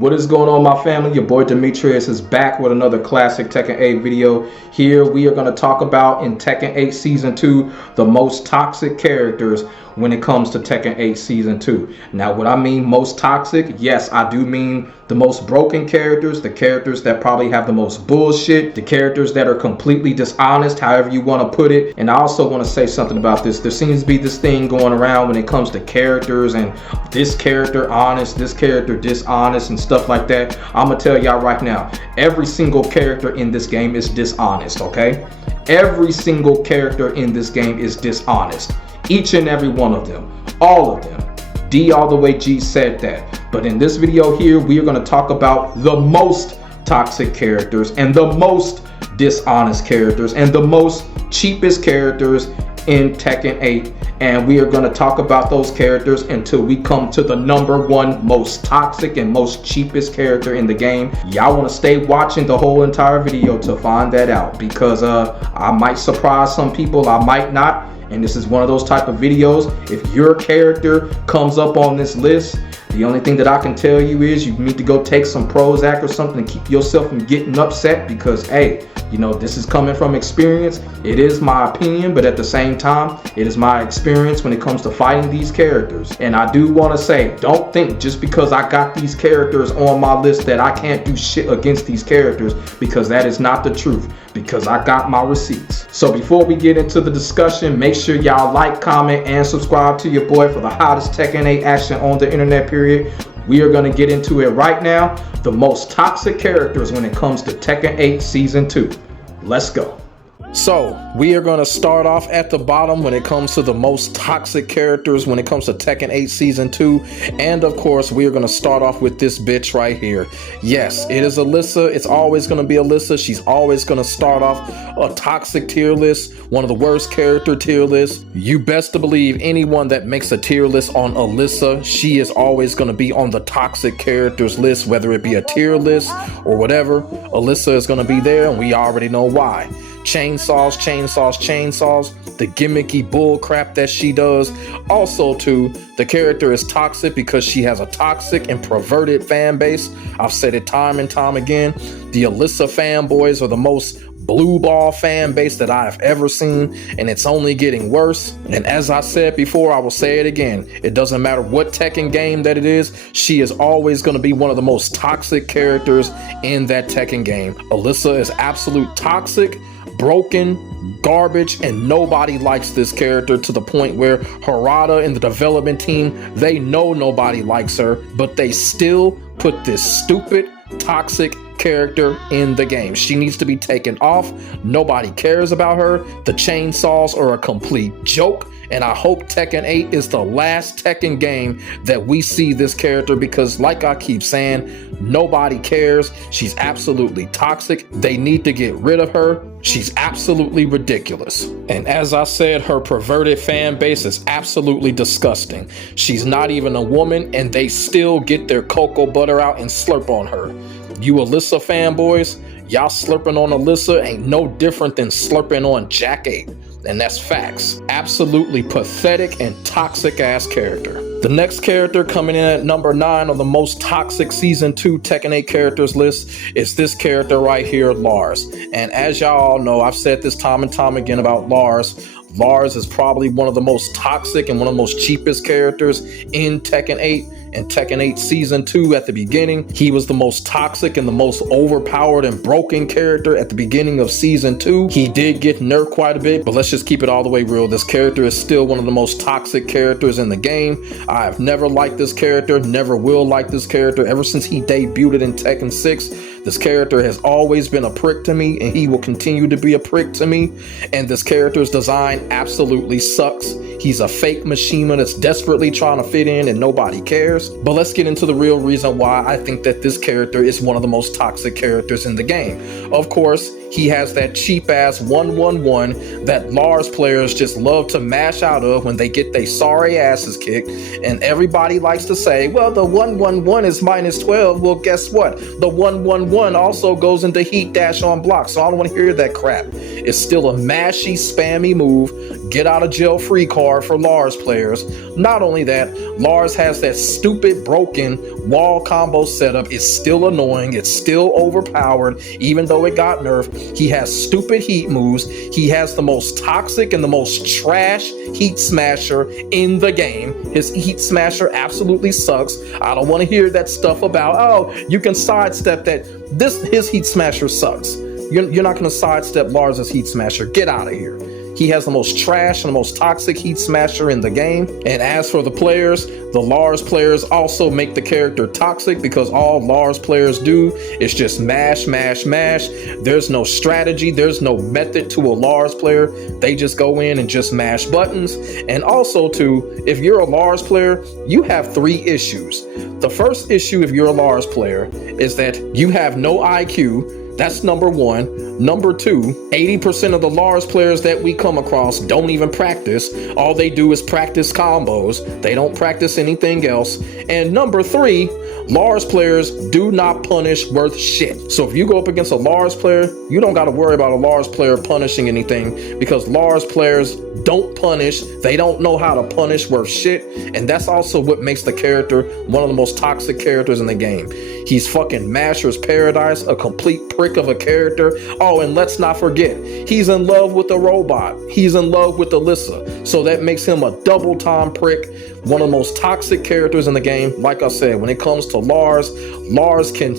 What is going on, my family? Your boy Demetrius is back with another classic Tekken 8 video. Here we are going to talk about in Tekken 8 Season 2 the most toxic characters when it comes to Tekken 8 Season 2. Now, what I mean most toxic, yes, I do mean the most broken characters, the characters that probably have the most bullshit, the characters that are completely dishonest, however you want to put it. And I also want to say something about this. There seems to be this thing going around when it comes to characters and this character honest, this character dishonest and stuff like that. I'm going to tell y'all right now, every single character in this game is dishonest, okay? Every single character in this game is dishonest. Each and every one of them, all of them. D all the way G said that. But in this video here, we are going to talk about the most toxic characters and the most dishonest characters and the most cheapest characters in Tekken 8. And we are going to talk about those characters until we come to the #1 most toxic and most cheapest character in the game. Y'all want to stay watching the whole entire video to find that out, because I might surprise some people, I might not. And this is one of those type of videos. If your character comes up on this list, the only thing that I can tell you is you need to go take some Prozac or something to keep yourself from getting upset, because hey, you know, this is coming from experience. It is my opinion, but at the same time, it is my experience when it comes to fighting these characters. And I do want to say, don't think just because I got these characters on my list that I can't do shit against these characters, because that is not the truth, because I got my receipts. So before we get into the discussion, make sure y'all like, comment, and subscribe to your boy for the hottest Tekken 8 action on the internet, period. We are going to get into it right now. The most toxic characters when it comes to Tekken 8 Season 2. Let's go. So we are going to start off at the bottom when it comes to the most toxic characters when it comes to Tekken 8 Season 2. And of course, we are going to start off with this bitch right here. Yes, it is Alisa. It's always going to be Alisa. She's always going to start off a toxic tier list, one of the worst character tier lists. You best to believe anyone that makes a tier list on Alisa, she is always going to be on the toxic characters list, whether it be a tier list or whatever. Alisa is going to be there, and we already know why. Chainsaws, chainsaws, chainsaws, the gimmicky bull crap that she does. Also too, the character is toxic because she has a toxic and perverted fan base. I've said it time and time again. The Alisa fanboys are the most blue ball fan base that I have ever seen, and it's only getting worse. And as I said before, I will say it again. It doesn't matter what Tekken game that it is, she is always going to be one of the most toxic characters in that Tekken game. Alisa is absolute toxic, broken, garbage, and nobody likes this character, to the point where Harada and the development team, they know nobody likes her, but they still put this stupid, toxic character in the game. She needs to be taken off. Nobody cares about her. The chainsaws are a complete joke, and I hope Tekken 8 is the last Tekken game that we see this character, because like I keep saying, nobody cares. She's absolutely toxic. They need to get rid of her. She's absolutely ridiculous. And as I said, her perverted fan base is absolutely disgusting. She's not even a woman, and they still get their cocoa butter out and slurp on her. You Alisa fanboys, y'all slurping on Alisa ain't no different than slurping on Jack 8. And that's facts. Absolutely pathetic and toxic ass character. The next character coming in at #9 on the most toxic Season 2 Tekken 8 characters list is this character right here, Lars. And as y'all all know, I've said this time and time again about Lars. Lars is probably one of the most toxic and one of the most cheapest characters in Tekken 8. In Tekken 8 Season 2 at the beginning, he was the most toxic and the most overpowered and broken character at the beginning of Season 2. He did get nerfed quite a bit, but let's just keep it all the way real. This character is still one of the most toxic characters in the game. I have never liked this character, never will like this character. Ever since he debuted in Tekken 6, this character has always been a prick to me, and he will continue to be a prick to me. And this character's design absolutely sucks. He's a fake Mishima that's desperately trying to fit in, and nobody cares. But let's get into the real reason why I think that this character is one of the most toxic characters in the game. Of course, he has that cheap ass 1-1-1 that Lars players just love to mash out of when they get their sorry asses kicked. And everybody likes to say, well, the 1-1-1 is -12. Well, guess what? The 1-1-1 also goes into heat dash on block. So I don't want to hear that crap. It's still a mashy, spammy move. Get out of jail free card for Lars players. Not only that, Lars has that stupid broken wall combo setup. It's still annoying. It's still overpowered, even though it got nerfed. He has stupid heat moves. He has the most toxic and the most trash heat smasher in the game. His heat smasher absolutely sucks. I don't want to hear that stuff about, oh, you can sidestep that. His heat smasher sucks. You're not going to sidestep Lars's heat smasher. Get out of here. He has the most trash and the most toxic heat smasher in the game. And as for the players, the Lars players also make the character toxic because all Lars players do is just mash, mash, mash. There's no strategy. There's no method to a Lars player. They just go in and just mash buttons. And also too, if you're a Lars player, you have 3 issues. The first issue if you're a Lars player is that you have no IQ. That's number 1. Number 2, 80% of the Lars players that we come across don't even practice. All they do is practice combos. They don't practice anything else. And number 3, Lars players do not punish worth shit. So if you go up against a Lars player, you don't got to worry about a Lars player punishing anything because Lars players don't punish. They don't know how to punish worth shit. And that's also what makes the character one of the most toxic characters in the game. He's fucking Masher's Paradise, a complete prick of a character. Oh, and let's not forget, he's in love with the robot. He's in love with Alisa. So that makes him a double time prick, one of the most toxic characters in the game. Like I said, when it comes to Lars, Lars can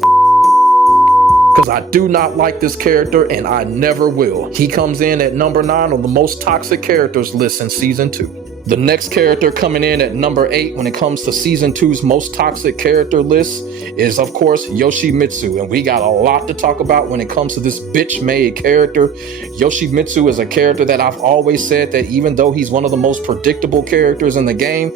because I do not like this character and I never will. He comes in at number 9 on the most toxic characters list in season 2. The next character coming in at number 8 when it comes to season 2's most toxic character list is, of course, Yoshimitsu. And we got a lot to talk about when it comes to this bitch-made character. Yoshimitsu is a character that I've always said that even though he's one of the most predictable characters in the game,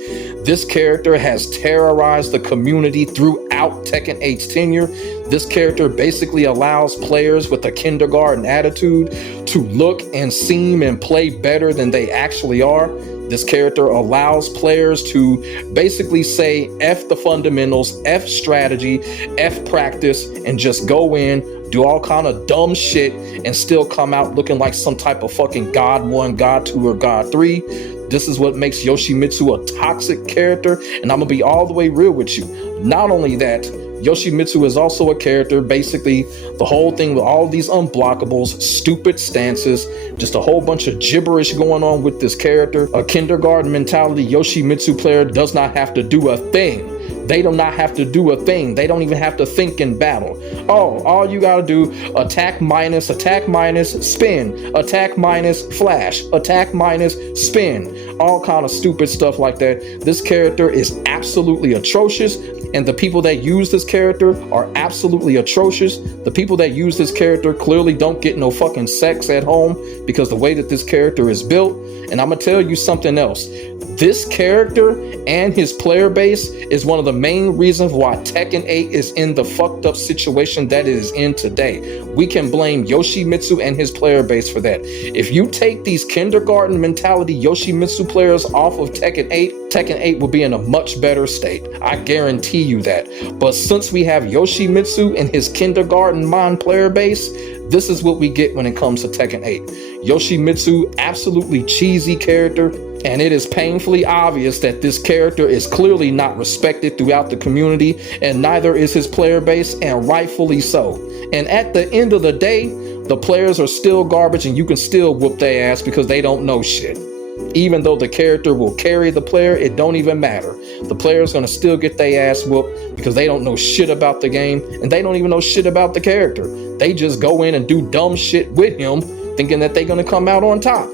this character has terrorized the community throughout Tekken 8's tenure. This character basically allows players with a kindergarten attitude to look and seem and play better than they actually are. This character allows players to basically say F the fundamentals, F strategy, F practice, and just go in, do all kind of dumb shit, and still come out looking like some type of fucking God 1, God 2, or God 3. This is what makes Yoshimitsu a toxic character, and I'm gonna be all the way real with you. Not only that, Yoshimitsu is also a character, basically the whole thing with all these unblockables, stupid stances, just a whole bunch of gibberish going on with this character. A kindergarten mentality Yoshimitsu player does not have to do a thing. They do not have to do a thing. They don't even have to think in battle. Oh, all you gotta do, attack minus, spin, attack minus, flash, attack minus, spin, all kind of stupid stuff like that. This character is absolutely atrocious, and the people that use this character are absolutely atrocious. The people that use this character clearly don't get no fucking sex at home because the way that this character is built. And I'm gonna tell you something else. This character and his player base is one of the main reasons why Tekken 8 is in the fucked up situation that it is in today. We can blame Yoshimitsu and his player base for that. If you take these kindergarten mentality Yoshimitsu players off of Tekken 8 will be in a much better state. I guarantee you that. But since we have Yoshimitsu and his kindergarten mind player base, this is what we get when it comes to Tekken 8. Yoshimitsu, absolutely cheesy character, and it is painfully obvious that this character is clearly not respected throughout the community, and neither is his player base, and rightfully so. And at the end of the day, the players are still garbage and you can still whoop their ass because they don't know shit. Even though the character will carry the player, it don't even matter. The player's gonna still get their ass whooped because they don't know shit about the game and they don't even know shit about the character. They just go in and do dumb shit with him thinking that they're gonna come out on top.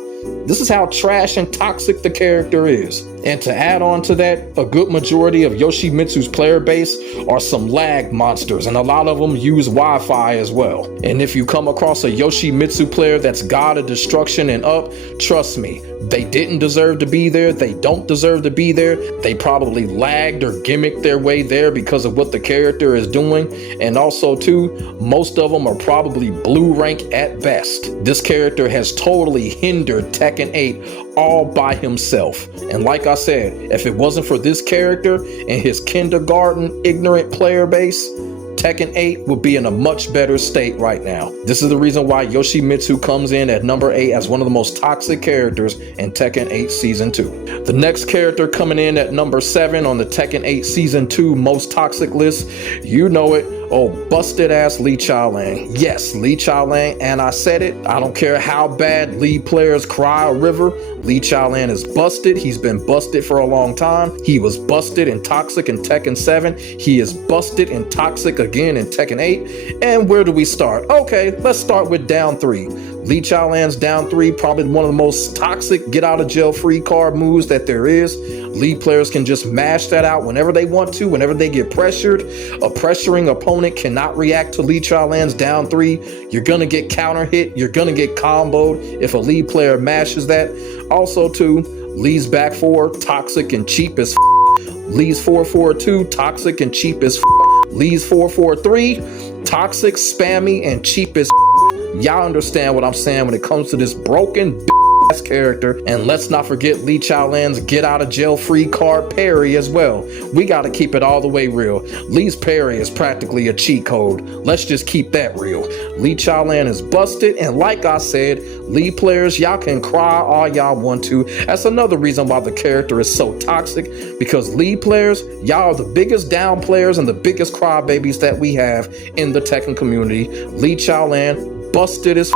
This is how trash and toxic the character is. And to add on to that, a good majority of Yoshimitsu's player base are some lag monsters, and a lot of them use Wi-Fi as well. And if you come across a Yoshimitsu player that's God of Destruction and up, trust me, they didn't deserve to be there. They don't deserve to be there. They probably lagged or gimmicked their way there because of what the character is doing. And also too, most of them are probably blue rank at best. This character has totally hindered Tekken 8 all by himself. And like I said, if it wasn't for this character and his kindergarten ignorant player base, Tekken 8 would be in a much better state right now. This is the reason why Yoshimitsu comes in at number 8 as one of the most toxic characters in Tekken 8 Season 2. The next character coming in at number 7 on the Tekken 8 Season 2 most toxic list, you know it. Oh, busted ass Lee Chaolan. Yes, Lee Chaolan, and I said it. I don't care how bad Lee players cry a river. Lee Chaolan is busted. He's been busted for a long time. He was busted in Toxic in Tekken 7. He is busted in Toxic again in Tekken 8. And where do we start? Okay, let's start with down 3. Lee Chaolan's down 3, probably one of the most toxic get out of jail free card moves that there is. Lee players can just mash that out whenever they want to, whenever they get pressured. A pressuring opponent cannot react to Lee Chaolan's down 3. You're gonna get counter hit, you're gonna get comboed if a Lee player mashes that. Also too, Lee's back 4, toxic and cheap as Lee's 4-4-2, toxic and cheap as Lee's 4-4-3, toxic, spammy, and cheap as Y'all understand what I'm saying when it comes to this broken ass character. And let's not forget Lee Chaolan's get out of jail free card parry as well. We got to keep it all the way real. Lee's parry is practically a cheat code. Let's just keep that real. Lee Chaolan is busted, and like I said, Lee players, y'all can cry all y'all want to. That's another reason why the character is so toxic, because Lee players, y'all are the biggest down players and the biggest crybabies that we have in the Tekken community. Lee Chaolan, busted as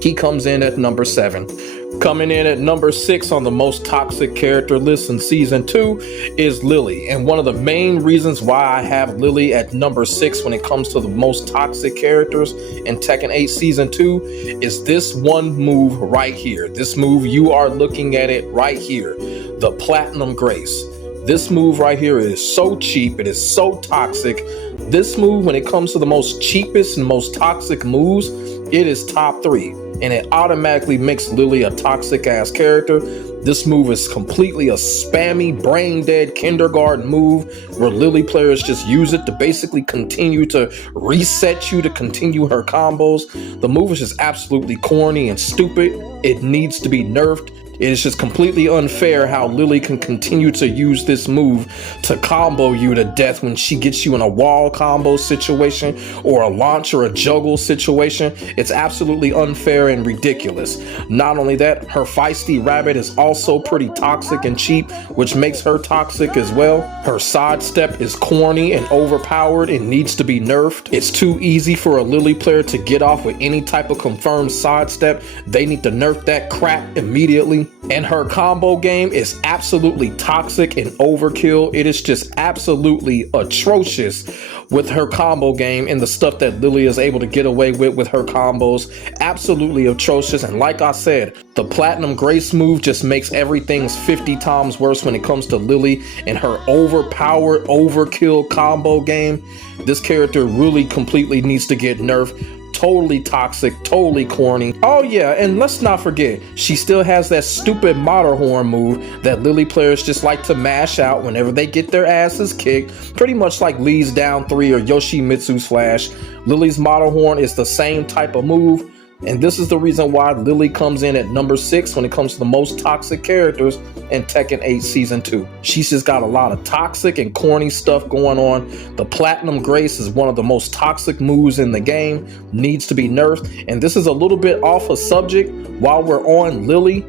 he comes in at number 7. Coming in at number 6 on the most toxic character list in Season 2 is Lili. And one of the main reasons why I have Lili at number 6 when it comes to the most toxic characters in Tekken 8 Season 2 is this one move right here. This move, you are looking at it right here. The Platinum Grace. This move right here is so cheap. It is so toxic. This move, when it comes to the most cheapest and most toxic moves, it is top 3. And it automatically makes Lili a toxic ass character. This move is completely a spammy, brain dead kindergarten move where Lili players just use it to basically continue to reset you to continue her combos. The move is just absolutely corny and stupid. It needs to be nerfed. It is just completely unfair how Lili can continue to use this move to combo you to death when she gets you in a wall combo situation or a launch or a juggle situation. It's absolutely unfair and ridiculous. Not only that, her feisty rabbit is also pretty toxic and cheap, which makes her toxic as well. Her sidestep is corny and overpowered and needs to be nerfed. It's too easy for a Lili player to get off with any type of confirmed sidestep. They need to nerf that crap immediately. And her combo game is absolutely toxic and overkill. It is just absolutely atrocious with her combo game and the stuff that Lili is able to get away with her combos. Absolutely atrocious. And like I said, the Platinum Grace move just makes everything 50 times worse when it comes to Lili and her overpowered overkill combo game. This character really completely needs to get nerfed. Totally toxic, totally corny. Oh yeah, and let's not forget, she still has that stupid Matterhorn move that Lili players just like to mash out whenever they get their asses kicked. Pretty much like Lee's down 3 or Yoshimitsu's flash. Lili's Matterhorn is the same type of move. And this is the reason why Lili comes in at number 6 when it comes to the most toxic characters in Tekken 8 Season 2. She's just got a lot of toxic and corny stuff going on. The Platinum Grace is one of the most toxic moves in the game, needs to be nerfed. And this is a little bit off a subject while we're on Lili.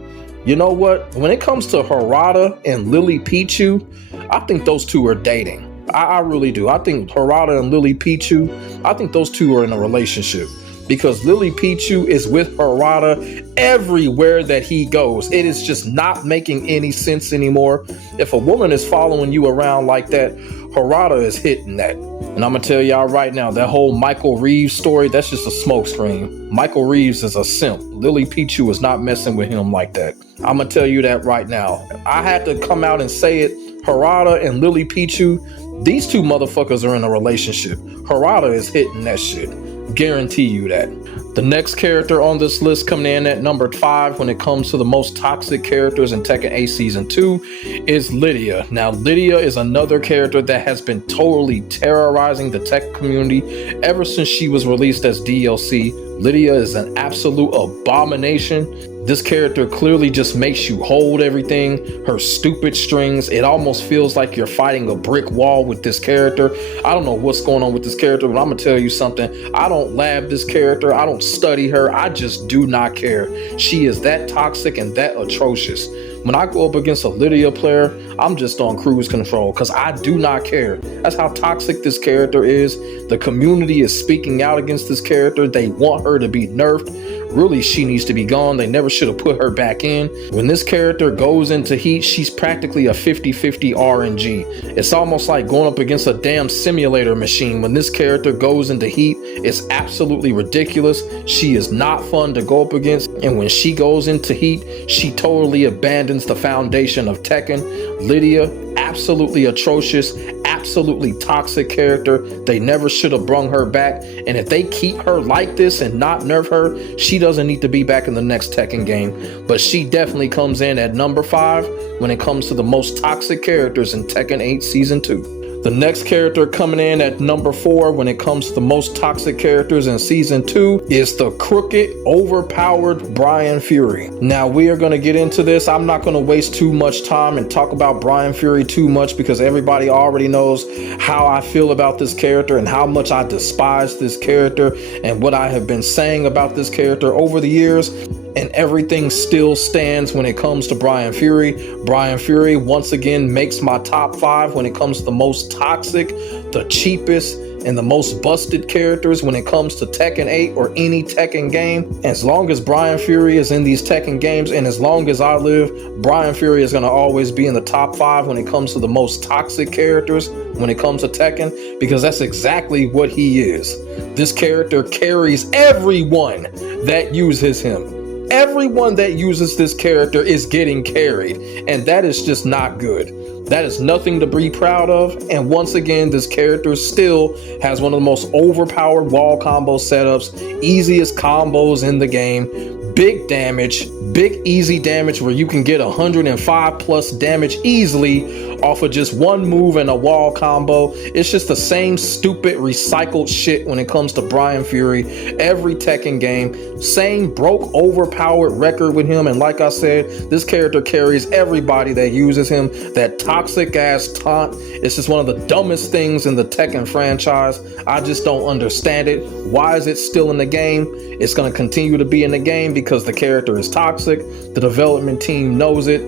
You know what? When it comes to Harada and Lili Pichu, I think those two are dating. I really do. I think Harada and Lili Pichu, I think those two are in a relationship. Because Lili Pichu is with Harada everywhere that he goes. It is just not making any sense anymore. If a woman is following you around like that, Harada is hitting that. And I'm gonna tell y'all right now, that whole Michael Reeves story, that's just a smokescreen. Michael Reeves is a simp. Lili Pichu is not messing with him like that. I'm gonna tell you that right now. I had to come out and say it. Harada and Lili Pichu, these two motherfuckers are in a relationship. Harada is hitting that shit. Guarantee you that. The next character on this list coming in at number 5 when it comes to the most toxic characters in Tekken 8 Season 2 is Lidia. Now, Lidia is another character that has been totally terrorizing the Tekken community ever since she was released as DLC. Lidia is an absolute abomination. This character clearly just makes you hold everything. Her stupid strings, it almost feels like you're fighting a brick wall with this character. I don't know what's going on with this character, but I'm gonna tell you something. I don't lab this character. I don't study her. I just do not care. She is that toxic and that atrocious. When I go up against a Lidia player, I'm just on cruise control because I do not care. That's how toxic this character is. The community is speaking out against this character. They want her to be nerfed. Really, she needs to be gone. They never should have put her back in. When this character goes into heat, she's practically a 50-50 RNG. It's almost like going up against a damn simulator machine. When this character goes into heat, it's absolutely ridiculous. She is not fun to go up against. And when she goes into heat, she totally abandons the foundation of Tekken. Lidia, absolutely atrocious, absolutely toxic character. They never should have brung her back. And if they keep her like this and not nerf her, she doesn't need to be back in the next Tekken game. But she definitely comes in at number 5 when it comes to the most toxic characters in Tekken 8 Season 2. The next character coming in at number 4 when it comes to the most toxic characters in Season 2 is the crooked, overpowered Bryan Fury. Now, we are going to get into this. I'm not going to waste too much time and talk about Bryan Fury too much because everybody already knows how I feel about this character and how much I despise this character and what I have been saying about this character over the years. And everything still stands when it comes to Bryan Fury. Bryan Fury once again makes my top 5 when it comes to the most toxic, the cheapest, and the most busted characters when it comes to Tekken 8 or any Tekken game. As long as Bryan Fury is in these Tekken games and as long as I live, Bryan Fury is going to always be in the top 5 when it comes to the most toxic characters when it comes to Tekken, because that's exactly what he is. This character carries everyone that uses him. Everyone that uses this character is getting carried, and that is just not good. That is nothing to be proud of. And once again, this character still has one of the most overpowered wall combo setups, easiest combos in the game, big damage, big easy damage where you can get 105 plus damage easily off of just one move and a wall combo. It's just the same stupid recycled shit when it comes to Bryan Fury. Every Tekken game, same broke overpowered record with him. And like I said, this character carries everybody that uses him. That toxic ass taunt, it's just one of the dumbest things in the Tekken franchise. I just don't understand it. Why is it still in the game? It's going to continue to be in the game because the character is toxic. The development team knows it.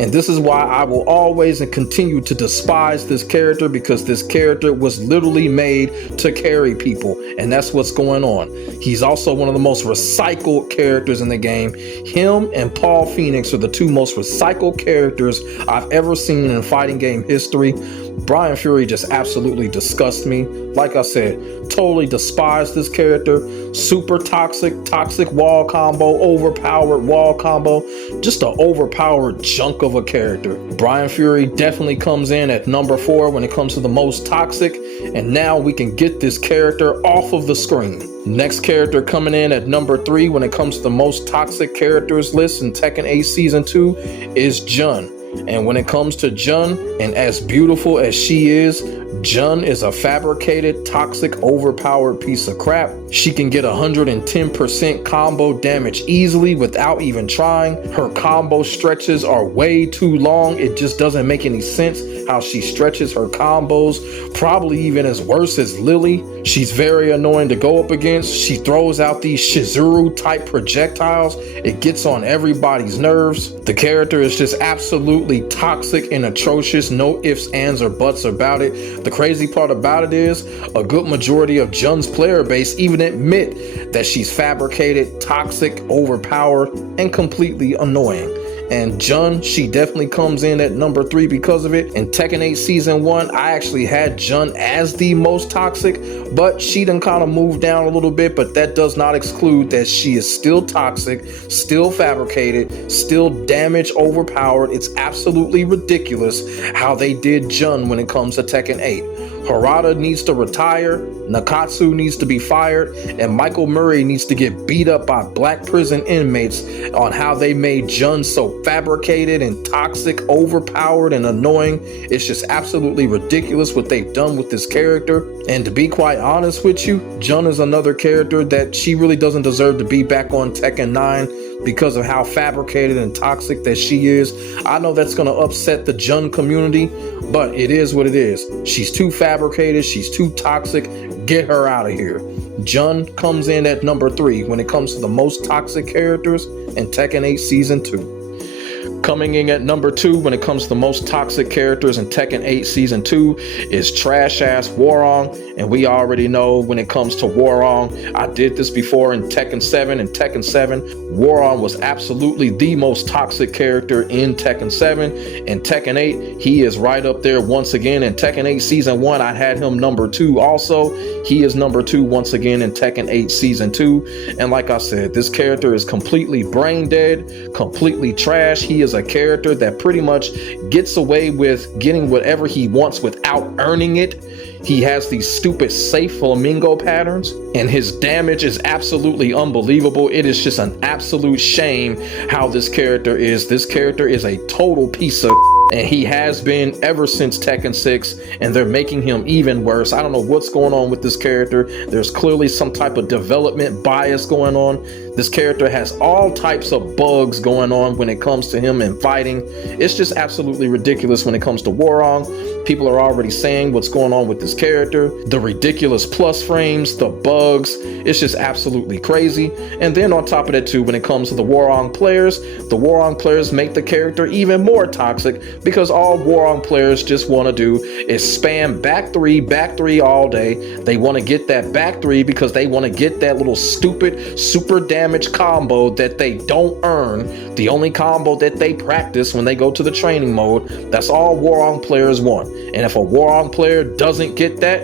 And this is why I will always and continue to despise this character, because this character was literally made to carry people. And that's what's going on. He's also one of the most recycled characters in the game. Him and Paul Phoenix are the 2 most recycled characters I've ever seen in fighting game history. Bryan Fury just absolutely disgusts me. Like I said, totally despise this character. Super toxic, toxic wall combo, overpowered wall combo. Just an overpowered junk of a character. Bryan Fury definitely comes in at number 4 when it comes to the most toxic. And now we can get this character off of the screen. Next character coming in at number 3 when it comes to the most toxic characters list in Tekken 8 Season 2 is Jun. And when it comes to Jun, and as beautiful as she is, Jun is a fabricated, toxic, overpowered piece of crap. She can get 110% combo damage easily without even trying. Her combo stretches are way too long. It just doesn't make any sense how she stretches her combos, probably even as worse as Lili. She's very annoying to go up against. She throws out these Shizuru type projectiles. It gets on everybody's nerves. The character is just absolutely toxic and atrocious. No ifs, ands, or buts about it. The crazy part about it is a good majority of Jun's player base even admit that she's fabricated, toxic, overpowered, and completely annoying. And Jun, she definitely comes in at number 3 because of it. In Tekken 8 Season 1, I actually had Jun as the most toxic, but she done kind of moved down a little bit, but that does not exclude that she is still toxic, still fabricated, still damage overpowered. It's absolutely ridiculous how they did Jun when it comes to Tekken 8. Harada needs to retire, Nakatsu needs to be fired, and Michael Murray needs to get beat up by black prison inmates on how they made Jun so fabricated and toxic, overpowered and annoying. It's just absolutely ridiculous what they've done with this character. And to be quite honest with you, Jun is another character that she really doesn't deserve to be back on Tekken 9 because of how fabricated and toxic that she is. I know that's going to upset the Jun community, but it is what it is. She's too fabricated, she's too toxic. Get her out of here. Jun comes in at number 3 when it comes to the most toxic characters in Tekken 8 Season 2. Coming in at number 2 when it comes to the most toxic characters in Tekken 8 Season 2 is trash-ass Hwoarang. And we already know when it comes to Hwoarang, I did this before in Tekken 7. In Tekken 7, Hwoarang was absolutely the most toxic character in Tekken 7. In Tekken 8, he is right up there once again. In Tekken 8 Season 1, I had him number 2 also. He is number 2 once again in Tekken 8 Season 2. And like I said, this character is completely brain dead, completely trash. He is a character that pretty much gets away with getting whatever he wants without earning it. He has these stupid safe flamingo patterns, and his damage is absolutely unbelievable. It is just an absolute shame how this character is. This character is a total piece of and he has been ever since Tekken 6, and they're making him even worse. I don't know what's going on with this character. There's clearly some type of development bias going on. This character has all types of bugs going on when it comes to him and fighting. It's just absolutely ridiculous when it comes to Hwoarang. People are already saying what's going on with this character. The ridiculous plus frames, the bugs, it's just absolutely crazy. And then on top of that too, when it comes to the Hwoarang players make the character even more toxic because all Hwoarang players just want to do is spam back three all day. They want to get that back 3 because they want to get that little stupid super damage combo that they don't earn. The only combo that they practice when they go to the training mode. That's all Hwoarang players want. And if a Hwoarang player doesn't get that,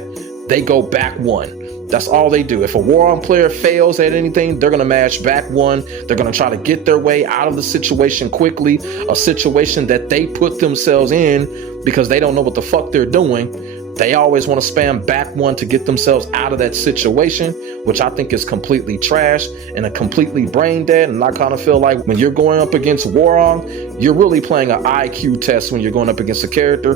they go back 1. That's all they do. If a Hwoarang player fails at anything, they're going to mash back 1. They're going to try to get their way out of the situation quickly, a situation that they put themselves in because they don't know what the fuck they're doing. They always want to spam back 1 to get themselves out of that situation, which I think is completely trash and a completely brain dead. And I kind of feel like when you're going up against Hwoarang, you're really playing an IQ test when you're going up against a character.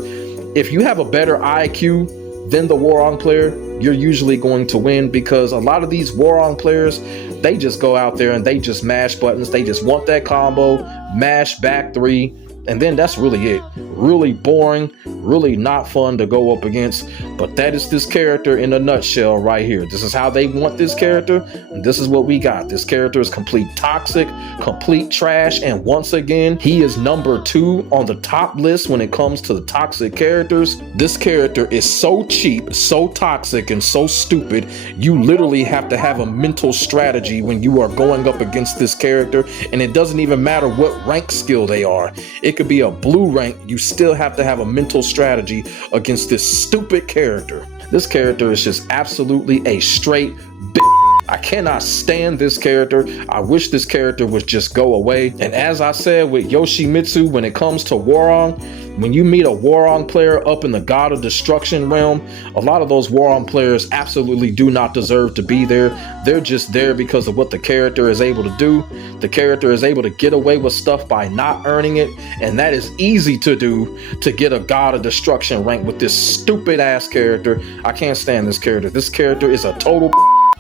If you have a better IQ than the Hwoarang player, you're usually going to win because a lot of these Hwoarang players, they just go out there and they just mash buttons. They just want that combo, mash back 3, and then that's really it. Really boring, really not fun to go up against. But that is this character in a nutshell right here. This is how they want this character, and this is what we got. This character is complete toxic, complete trash, and once again, he is number 2 on the top list when it comes to the toxic characters. This character is so cheap, so toxic, and so stupid. You literally have to have a mental strategy when you are going up against this character, and it doesn't even matter what rank skill they are. It could be a blue rank, you still have to have a mental strategy against this stupid character. This character is just absolutely a straight bitch. I cannot stand this character. I wish this character would just go away. And as I said with Yoshimitsu, when it comes to Hwoarang, when you meet a Hwoarang player up in the God of Destruction realm, a lot of those Hwoarang players absolutely do not deserve to be there. They're just there because of what the character is able to do. The character is able to get away with stuff by not earning it, and that is easy to do to get a God of Destruction rank with this stupid ass character. I can't stand this character. This character is a total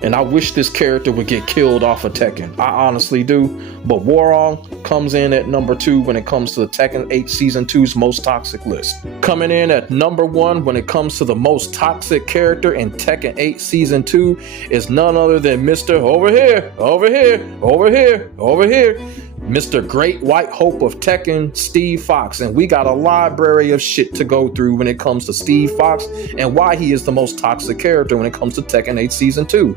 and I wish this character would get killed off of Tekken. I honestly do. But Hwoarang comes in at number 2 when it comes to the Tekken 8 Season 2's most toxic list. Coming in at number 1 when it comes to the most toxic character in Tekken 8 Season 2 is none other than Mr. Over here, Mr. Great White Hope of Tekken, Steve Fox. And we got a library of shit to go through when it comes to Steve Fox and why he is the most toxic character when it comes to Tekken 8 Season 2.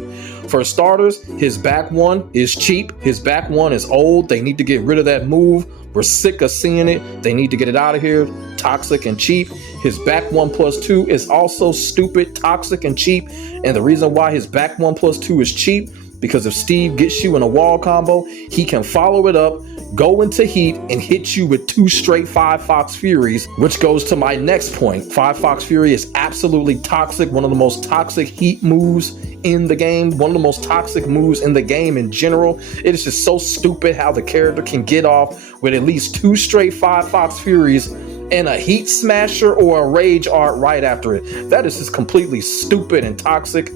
For starters, his back 1 is cheap. His back 1 is old. They need to get rid of that move. We're sick of seeing it. They need to get it out of here. Toxic and cheap. His back 1+2 is also stupid, toxic, and cheap. And the reason why his back 1+2 is cheap, because if Steve gets you in a wall combo, he can follow it up, go into heat, and hit you with 2 straight 5 Fox Furies, which goes to my next point. 5 Fox Fury is absolutely toxic, one of the most toxic heat moves in the game, one of the most toxic moves in the game in general. It is just so stupid how the character can get off with at least 2 straight 5 Fox Furies and a heat smasher or a rage art right after it. That is just completely stupid and toxic.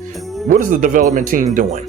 What is the development team doing?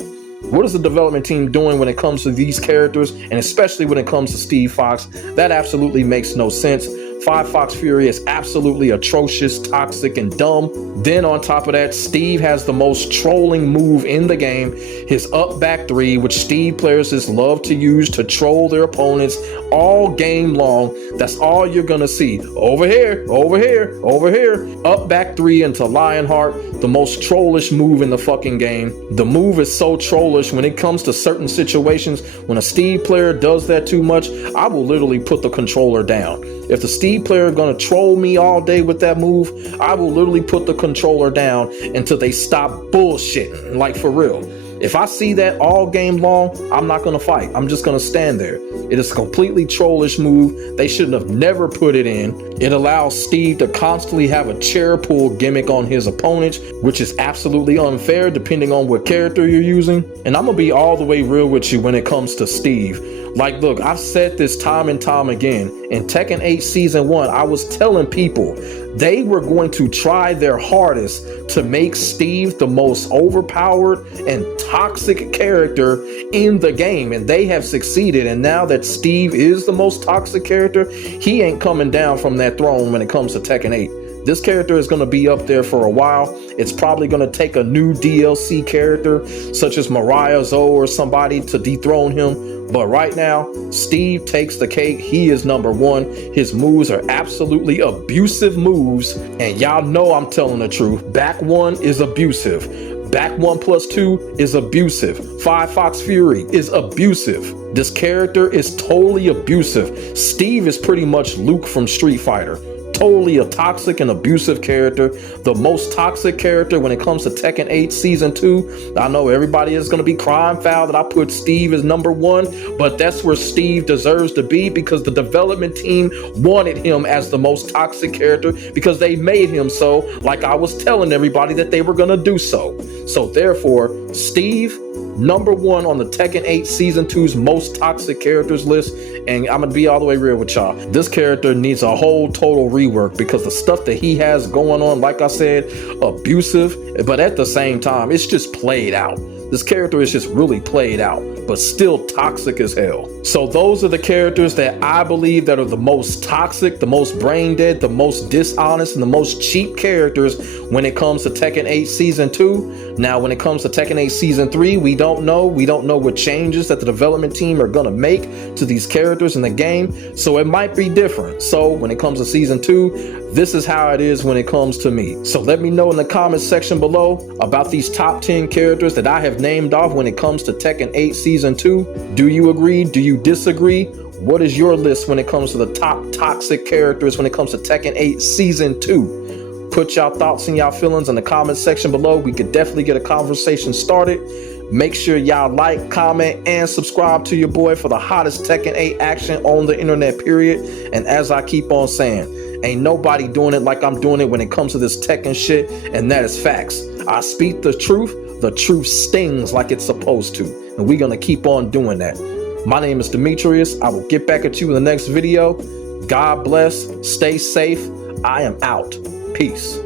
What is the development team doing when it comes to these characters, and especially when it comes to Steve Fox? That absolutely makes no sense. 5 Fox Fury is absolutely atrocious, toxic, and dumb. Then on top of that, Steve has the most trolling move in the game, his up back 3, which Steve players just love to use to troll their opponents all game long. That's all you're gonna see. Over here, over here, over here. Up back 3 into Lionheart, the most trollish move in the fucking game. The move is so trollish when it comes to certain situations. When a Steve player does that too much, I will literally put the controller down. If the Steve player is gonna troll me all day with that move, I will literally put the controller down until they stop bullshitting, like for real. If I see that all game long, I'm not gonna fight. I'm just gonna stand there. It is a completely trollish move. They shouldn't have never put it in. It allows Steve to constantly have a chair pull gimmick on his opponents, which is absolutely unfair depending on what character you're using. And I'm gonna be all the way real with you when it comes to Steve. Like, look, I've said this time and time again. In Tekken 8 Season 1, I was telling people they were going to try their hardest to make Steve the most overpowered and toxic character in the game, and they have succeeded. And now that Steve is the most toxic character, he ain't coming down from that throne when it comes to Tekken 8. This character is going to be up there for a while. It's probably going to take a new DLC character such as Mariah Zoe or somebody to dethrone him. But right now, Steve takes the cake. He is number 1. His moves are absolutely abusive moves. And y'all know I'm telling the truth. Back 1 is abusive. Back 1+2 is abusive. 5 Fox Fury is abusive. This character is totally abusive. Steve is pretty much Luke from Street Fighter. Totally a toxic and abusive character. The most toxic character when it comes to Tekken 8 Season 2. I know everybody is going to be crying foul that I put Steve as number 1, but that's where Steve deserves to be because the development team wanted him as the most toxic character because they made him so, like I was telling everybody that they were going to do so. So therefore, Steve, number 1 on the Tekken 8 Season 2's most toxic characters list. And I'm gonna be all the way real with y'all. This character needs a whole total rework because the stuff that he has going on, like I said, abusive, but at the same time, it's just played out. This character is just really played out, but still toxic as hell. So those are the characters that I believe that are the most toxic, the most brain dead, the most dishonest, and the most cheap characters when it comes to Tekken 8 Season 2. Now, when it comes to Tekken 8 Season 3, we don't know. We don't know what changes that the development team are gonna make to these characters in the game. So it might be different. So when it comes to Season 2, this is how it is when it comes to me. So let me know in the comments section below about these top 10 characters that I have named off when it comes to Tekken 8 Season 2. Do you agree? Do you disagree? What is your list when it comes to the top toxic characters when it comes to Tekken 8 Season 2? Put y'all thoughts and y'all feelings in the comments section below. We could definitely get a conversation started. Make sure y'all like, comment, and subscribe to your boy for the hottest Tekken 8 action on the internet, period. And as I keep on saying, ain't nobody doing it like I'm doing it when it comes to this Tekken shit, and that is facts. I speak the truth stings like it's supposed to, and we're gonna keep on doing that. My name is Demetrius. I will get back at you in the next video. God bless, stay safe. I am out. Peace.